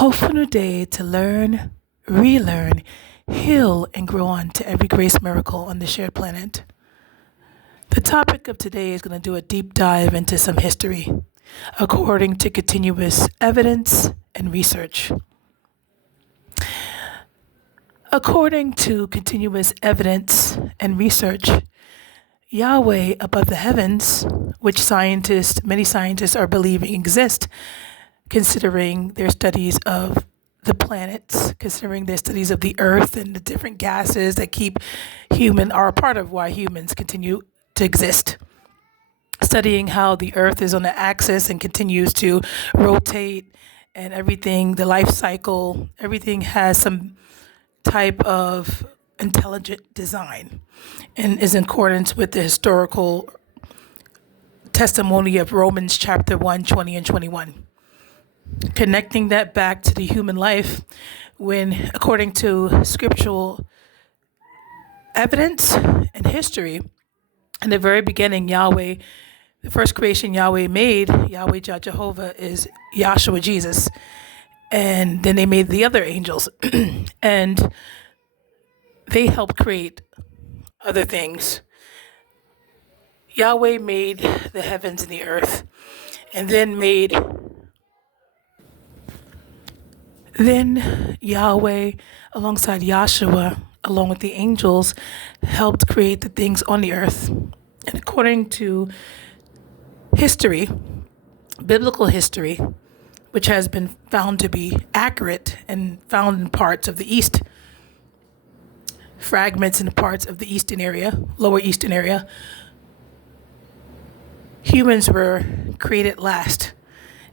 Hopeful new day to learn, relearn, heal, and grow on to every grace miracle on the shared planet. The topic of today is going to do a deep dive into some history, according to continuous evidence and research. According to continuous evidence and research, Yahweh above the heavens, which many scientists are believing exist, considering their studies of the planets, considering their studies of the earth and the different gases that are a part of why humans continue to exist. Studying how the earth is on the axis and continues to rotate and everything, the life cycle, everything has some type of intelligent design and is in accordance with the historical testimony of Romans chapter 1, 20 and 21. Connecting that back to the human life when, according to scriptural evidence and history, in the very beginning, Yahweh, the first creation Yahweh made, Yahweh Jehovah, is Yahshua Jesus. And then they made the other angels and they helped create other things. Yahweh made the heavens and the earth and then Yahweh, alongside Yahshua, along with the angels, helped create the things on the earth. And according to history, biblical history, which has been found to be accurate and found in parts of the East, fragments in parts of the Eastern area, Lower Eastern area, humans were created last.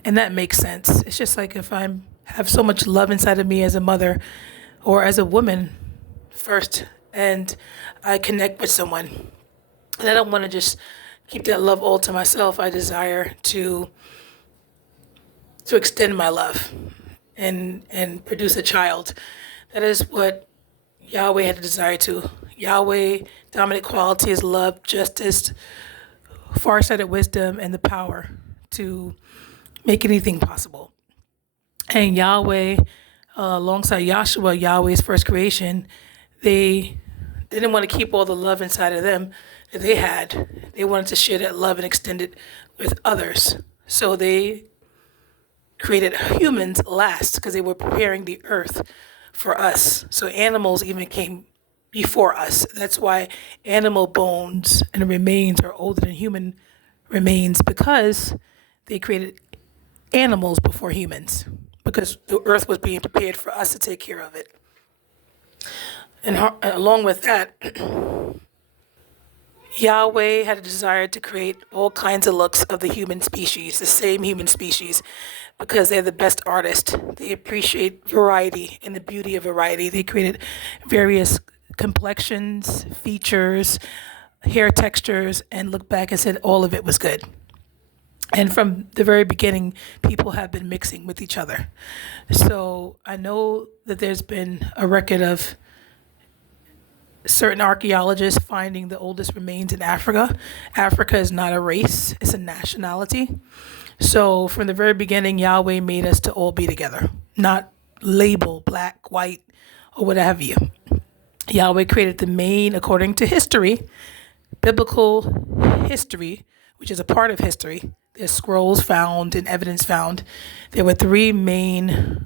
And that makes sense. It's just like if I have so much love inside of me as a mother or as a woman first, and I connect with someone, and I don't want to just keep that love all to myself. I desire to extend my love and produce a child. That is what Yahweh had a desire to. Yahweh, dominant quality is love, justice, far-sighted wisdom, and the power to make anything possible. And Yahweh, alongside Yahshua, Yahweh's first creation, they didn't want to keep all the love inside of them that they had. They wanted to share that love and extend it with others. So they created humans last because they were preparing the earth for us. So animals even came before us. That's why animal bones and remains are older than human remains, because they created animals before humans, because the earth was being prepared for us to take care of it. And along with that, Yahweh had a desire to create all kinds of looks of the human species, the same human species, because they're the best artists. They appreciate variety and the beauty of variety. They created various complexions, features, hair textures, and looked back and said all of it was good. And from the very beginning, people have been mixing with each other. So I know that there's been a record of certain archaeologists finding the oldest remains in Africa. Africa is not a race, it's a nationality. So from the very beginning, Yahweh made us to all be together, not label black, white, or what have you. Yahweh created the main, according to history, biblical history, which is a part of history. There's scrolls found and evidence found. There were three main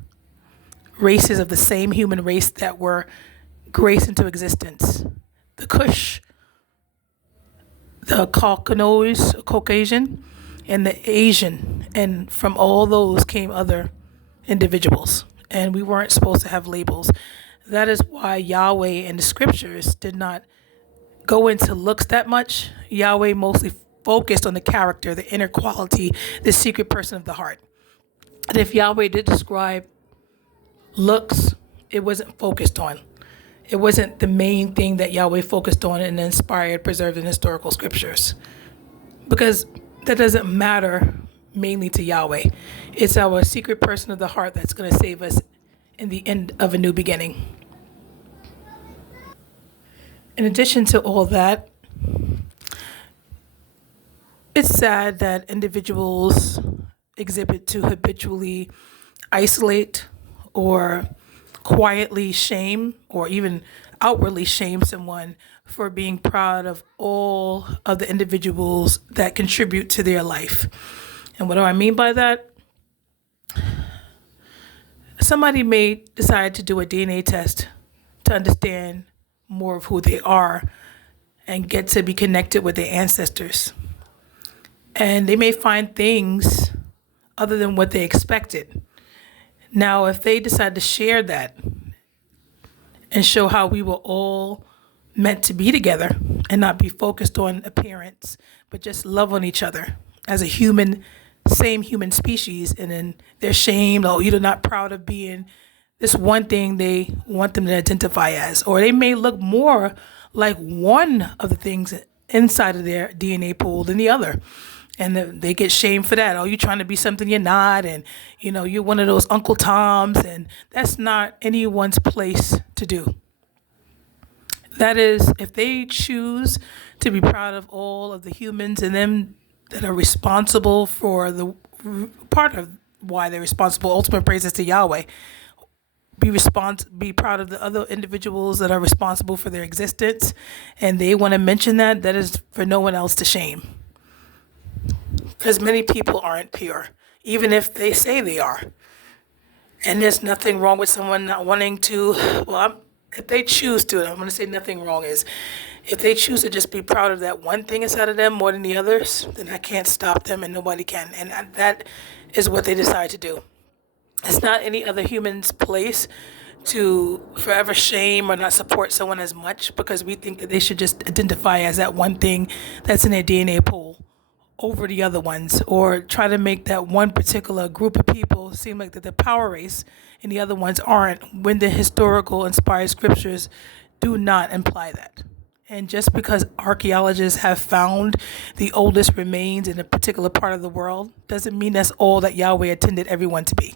races of the same human race that were graced into existence: the Kush, the Caucasian, and the Asian. And from all those came other individuals. And we weren't supposed to have labels. That is why Yahweh in the scriptures did not go into looks that much. Yahweh mostly focused on the character, the inner quality, the secret person of the heart. And if Yahweh did describe looks, it wasn't focused on. It wasn't the main thing that Yahweh focused on and inspired, preserved in historical scriptures. Because that doesn't matter mainly to Yahweh. It's our secret person of the heart that's going to save us in the end of a new beginning. In addition to all that, it's sad that individuals exhibit to habitually isolate or quietly shame or even outwardly shame someone for being proud of all of the individuals that contribute to their life. And what do I mean by that? Somebody may decide to do a DNA test to understand more of who they are and get to be connected with their ancestors. And they may find things other than what they expected. Now, if they decide to share that and show how we were all meant to be together and not be focused on appearance, but just love on each other as a human, same human species, and then they're shamed, oh, you're not proud of being this one thing they want them to identify as, or they may look more like one of the things inside of their DNA pool than the other. And they get shamed for that. Oh, you're trying to be something you're not. And, you're one of those Uncle Toms. And that's not anyone's place to do. That is, if they choose to be proud of all of the humans and them that are responsible for the part of why they're responsible, ultimate praises to Yahweh. Be proud of the other individuals that are responsible for their existence. And they want to mention that is for no one else to shame. Because many people aren't pure, even if they say they are. And there's nothing wrong with someone not wanting to, if they choose to, I'm going to say nothing wrong is, if they choose to just be proud of that one thing inside of them more than the others, then I can't stop them and nobody can. And that is what they decide to do. It's not any other human's place to forever shame or not support someone as much because we think that they should just identify as that one thing that's in their DNA pool over the other ones, or try to make that one particular group of people seem like that the power race and the other ones aren't, when the historical inspired scriptures do not imply that. And just because archaeologists have found the oldest remains in a particular part of the world doesn't mean that's all that Yahweh intended everyone to be.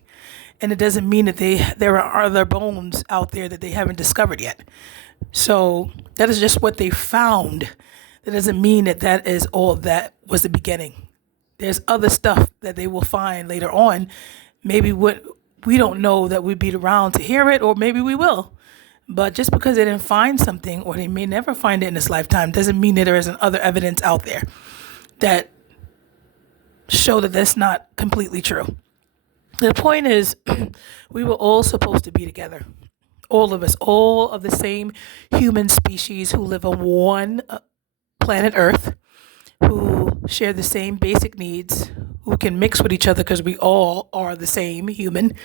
And it doesn't mean that there are other bones out there that they haven't discovered yet. So that is just what they found. That doesn't mean that is all that was the beginning. There's other stuff that they will find later on. Maybe what we don't know that we'd be around to hear it, or maybe we will. But just because they didn't find something, or they may never find it in this lifetime, doesn't mean that there isn't other evidence out there that show that that's not completely true. The point is, we were all supposed to be together. All of us, all of the same human species who live on one planet Earth, who share the same basic needs, who can mix with each other because we all are the same human.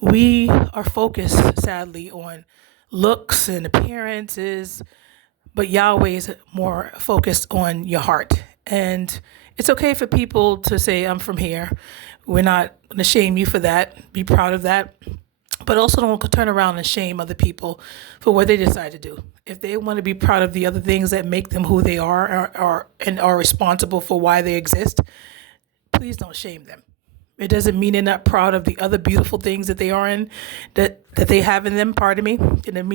We are focused, sadly, on looks and appearances, but Yahweh is more focused on your heart. And it's okay for people to say, I'm from here. We're not going to shame you for that. Be proud of that. But also don't turn around and shame other people for what they decide to do. If they want to be proud of the other things that make them who they are and are responsible for why they exist, please don't shame them. It doesn't mean they're not proud of the other beautiful things that they are in, that they have in them, pardon me.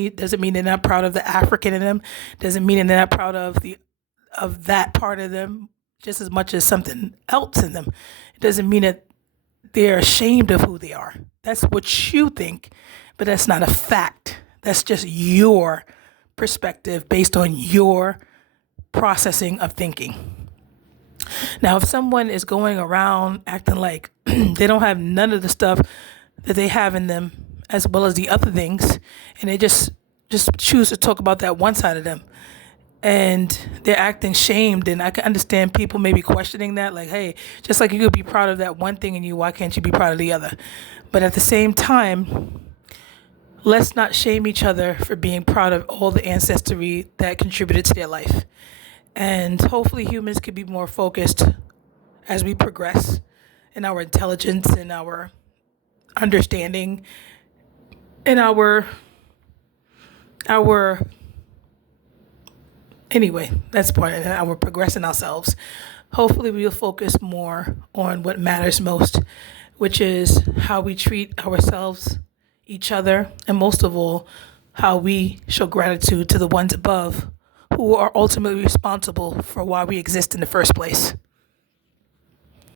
It doesn't mean they're not proud of the African in them. Doesn't mean they're not proud of that part of them just as much as something else in them. It doesn't mean that they're ashamed of who they are. That's what you think, but that's not a fact. That's just your perspective based on your processing of thinking. Now, if someone is going around acting like they don't have none of the stuff that they have in them, as well as the other things, and they just choose to talk about that one side of them, and they're acting shamed, and I can understand people maybe questioning that, like, hey, just like you could be proud of that one thing in you, why can't you be proud of the other? But at the same time, let's not shame each other for being proud of all the ancestry that contributed to their life. And hopefully humans can be more focused as we progress in our intelligence, in our understanding, in anyway, that's the point, and we're progressing ourselves. Hopefully we'll focus more on what matters most, which is how we treat ourselves, each other, and most of all, how we show gratitude to the ones above who are ultimately responsible for why we exist in the first place.